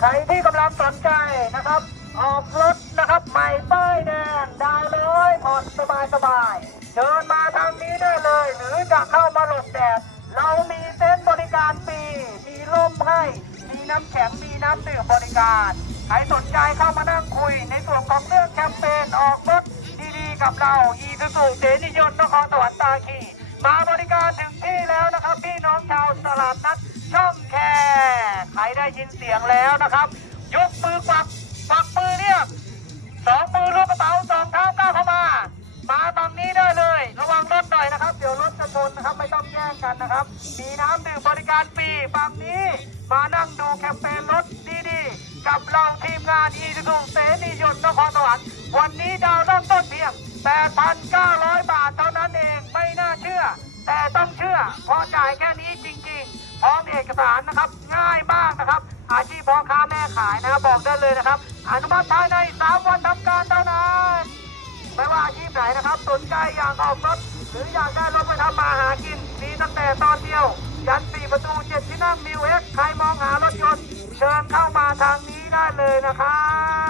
ใครที่กำลังสนใจนะครับ ออกรถนะครับใหม่ป้ายแดงได้เลยผ่อนสบายสบายเชิญมาทางนี้ได้เลย หรือจะเข้ามาหลบแดด เรามีเต็นท์บริการฟรีมีร่มให้ มีน้ำแข็งมีน้ำดื่มบริการใครสนใจเข้ามานั่งคุย ในส่วนของเรื่องแคมเปญออกรถดีๆกับเราอีซูซูเสนิยนนครสวรรค์ตาคีมาบริการถึงที่แล้วนะครับ พี่น้องชาวตลาดนัดช่องแคใคร ได้ยินเสียงแล้วนะครับ ยกมือปักปักมือเรียกสองมือลูกกระเป๋าสองเท้าก้าวเข้ามามาตรงนี้ได้เลย ระวังรถหน่อยนะครับ เดี๋ยวรถจะชนนะครับไม่ต้องแย่งกันนะครับ มีน้ำดื่มบริการฟรีฝั่งนี้ มานั่งดูแคมเปญรถดีๆ กับเราทีมงานอีซูซูเสนียนนครสวรรค์วันนี้ดาวเริ่มต้นเพียง 8,900 บาทเท่านั้นเองไม่น่าเชื่อ แต่ต้องเชื่อเพราะจ่ายแค่นี้จริง อกสารนะครับ ง่ายมากนะครับ อาชีพพ่อค้าแม่ขายนะครับบอกได้เลยนะครับ อนุมัติภายใน 3 วันทำการเท่านั้นไม่ว่าอาชีพไหนนะครับสนใจอยากออกรถหรืออยากได้รถไปทำมาหากินมีตั้งแต่ตอนเดียว ยันสี่ประตูเจ็ดที่นั่งมิวเอ็กใครมองหารถยนต์ เชิญเข้ามาทางนี้ได้เลยนะครับ